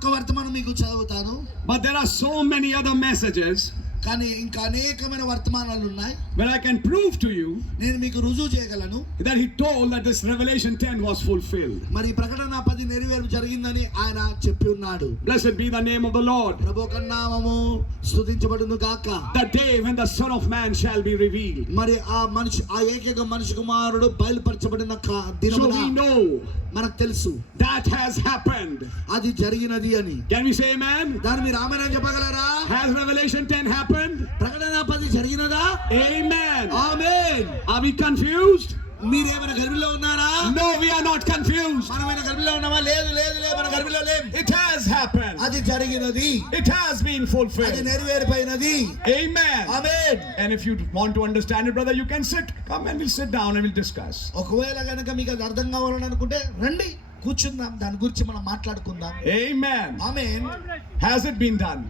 ఒక్క వర్తమానం మీకు చదువుతాను. But there are so many other messages కానీ ఇంకా అనేకమైన వర్తమానాలు ఉన్నాయి. where I can prove to you నేను మీకు రుజువు చేయగలను that he told that this Revelation 10 was fulfilled. మరి ప్రకటన 10 నెరవేర్పు జరిగిందని ఆయన చెప్పి ఉన్నాడు. Blessed be the name of the Lord. ప్రభువు నామము స్తుతించబడును గాక. The day when the Son of Man shall be revealed. మరి ఆ ఏకైక మనిషి కుమారుడు బయలుపరచబడిన దినమున So we know మనకు తెలుసు that has happened. అది జరిగినది అని. Can we say amen? దాని మీరు ఆమేన్ అని చెప్పగలరా? Has Revelation 10 happened? ప్రకటన 10 జరిగినదా? Amen. Amen. Are we confused? మీరేమైనా గర్భిలో ఉన్నారా? No, we are not confused. మనమైనా గర్భిలో ఉన్నామా? లేదు మన గర్భిలో లేం. It has happened. అది జరిగినది. It has been అది fulfilled. నెరవేరిపోయినది. Amen. Amen. And if you want to understand it, brother, you can sit. Come and we'll sit down and we'll discuss. ఒకవేళ గనుక మీకు అది అర్థం కావాలని అనుకుంటే రండి కూర్చుందాం, దాని గురించి మనం మాట్లాడుకుందాం. Amen. Amen. Has it been done?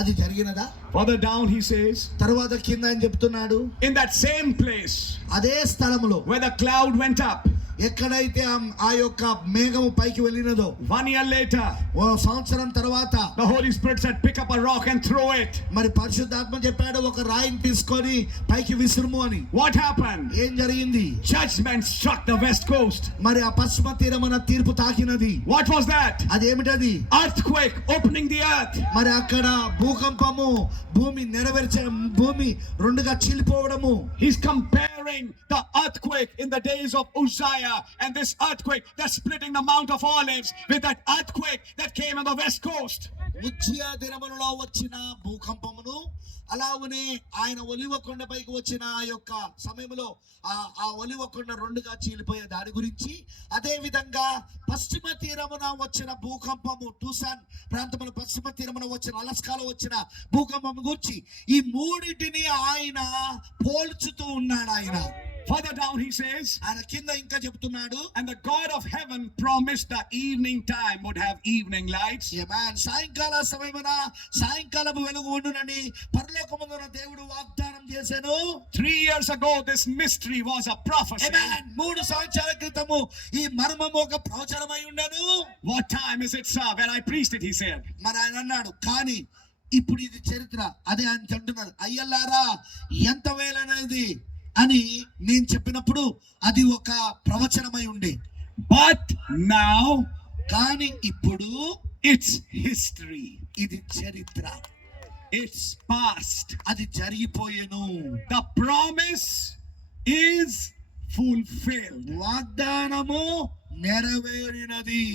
అది జరిగినదా? Further down he says, తర్వాత కింద ఆయన చెప్తున్నాడు, in that same place అదే స్థలములో where the cloud went up, ఎక్కడైతే ఆ యొక్క మేఘము పైకి వెళ్ళినదో 1 year later, ఓ సంవత్సరం తర్వాత the Holy Spirit said, pick up a rock and throw it. మరి పరిశుద్ధాత్మ చెప్పాడు, ఒక రాయిని తీసుకొని పైకి విసురుము అని. What happened? ఏం జరిగింది? Judgment struck the west coast. మరి ఆ పశ్చిమ తీరమున తీర్పు తాకినది. What was that? అదేమిటది? Earthquake opening the earth. మరి అక్కడ భూకంపము, భూమి భూమి రెండుగా చీలిపోవడము. He's comparing the earthquake in the days of Uzziah and this earthquake that's splitting the Mount of Olives with that earthquake that came on the west coast. Uzziah దినములలో వచ్చిన భూకంపమును, అలాగనే ఆయన ఒలివ కొండపైకి వచ్చిన ఆ యొక్క సమయంలో ఆ ఒలివ కొండ రెండుగా చీలిపోయే దాని గురించి, అదే విధంగా పశ్చిమ తీరమున వచ్చిన భూకంపము, టూసాన్ ప్రాంతమున పశ్చిమ తీరమున వచ్చిన అలస్కాలో వచ్చిన భూకంపము గురించి ఈ మూడింటిని ఆయన పోల్చుతూ ఉన్నాడు. ఆయన Further down he says, ఆయన కింద ఇంకా చెప్తున్నాడు, and the God of heaven promised the evening time would have evening lights. సాయంకాల సమయమున సాయంకాలపు వెలుగు ఉండునని పరలోకమందున దేవుడు వాగ్దానం చేశాను. 3 years ago this mystery was a prophecy. 3 సంవత్సరాల క్రితము ఈ మర్మము ఒక ప్రవచనమై ఉండను. What time is it, sir? When I preached it, he said. మరి ఆయన అన్నాడు, కానీ ఇప్పుడు ఇది చరిత్ర. అదే ఆయన అంటున్నాడు, అయ్యలారా ఎంత వేళనది అని నేను చెప్పినప్పుడు అది ఒక ప్రవచనమై ఉండే. But now, కానీ ఇప్పుడు it's history. ఇది చరిత్ర. It's past. అది జరిగిపోయేను. The promise is fulfilled. వాగ్దానము నెరవేరినది.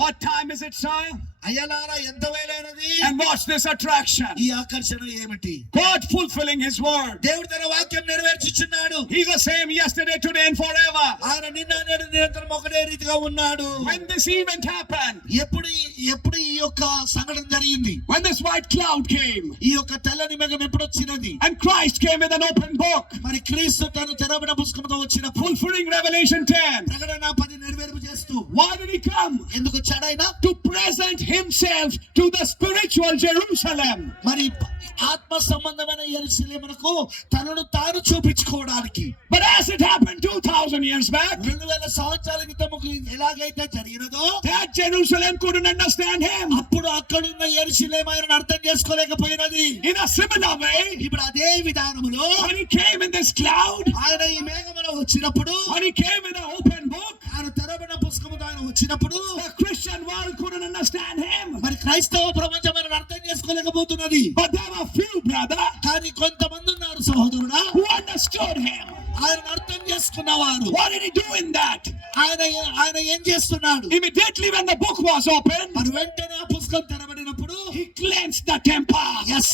What time is it, sir? అయ్యలారా ఎంత వేళైనది? And watch this attraction. ఈ ఆకర్షణ ఏమిటి? God fulfilling his word. దేవుడు తన వాక్యం నెరవేర్చుచున్నాడు. He's the same yesterday, today and forever. ఆయన నిన్న నేడు నిరంతరం ఒకటే రీతిగా ఉన్నాడు. When this event happened, ఎప్పుడు ఈ యొక్క సంఘటన జరిగింది? when this white cloud came, ఈ యొక్క తెల్లని మేఘం ఎప్పుడు వచ్చినది? and Christ came with an open book, మరి క్రీస్తు తను తెరవబడిన పుస్తకంతో వచ్చినప్పుడు, fulfilling Revelation 10. ప్రకటన 10 నెరవేర్పు చేస్తూ, Why did he come? ఎందుకు వచ్చాడు ఆయన? To present himself to the spiritual Jerusalem. మరి ఆత్మ సంబంధమైన యెరూషలేమునకు తనను తాను చూపించుకోవడానికి. But as it happened 2000 years back, 2000 సంవత్సరాల క్రితం ఎలాగైతే జరిగినదో, that Jerusalem couldn't understand him. అప్పుడు అక్కడున్న యెరూషలేము ఆయనను అర్థం చేసుకోలేకపోయినది. In a similar way, ఇప్పుడు అదే విధానములో when he came in this cloud, ఆయన ఈ మేఘములో వచ్చినప్పుడు, when he came in an open book, ఆయన తెరవబడిన పుస్తకముతో ఆయన వచ్చినప్పుడు, the Christian world couldn't understand him. మరి క్రైస్తవ ప్రపంచం ఆయనను అర్థం చేసుకోలేకపోతున్నది. But there were few, brother, కానీ కొంతమంది ఉన్నారు సహోదరుడా, who understood him. ఆయన అర్థం చేసుకున్నవారు. What did he do in that? ఆయన ఏం చేస్తున్నాడు? Immediately when the book was opened, మరి వెంటనే ఆ పుస్తకం తెరబడినప్పుడు he cleansed the temple. yes,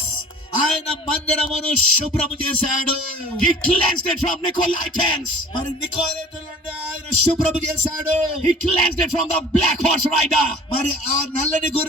ఆయన మందిరమును శుభ్రము చేశాడు. He cleansed it from Nicolaitans. మరి నికోలైతుల నుండి ఆయన శుభ్రము చేశాడు. He cleansed it from the black horse rider. మరి ఆ నల్లని గుర్రం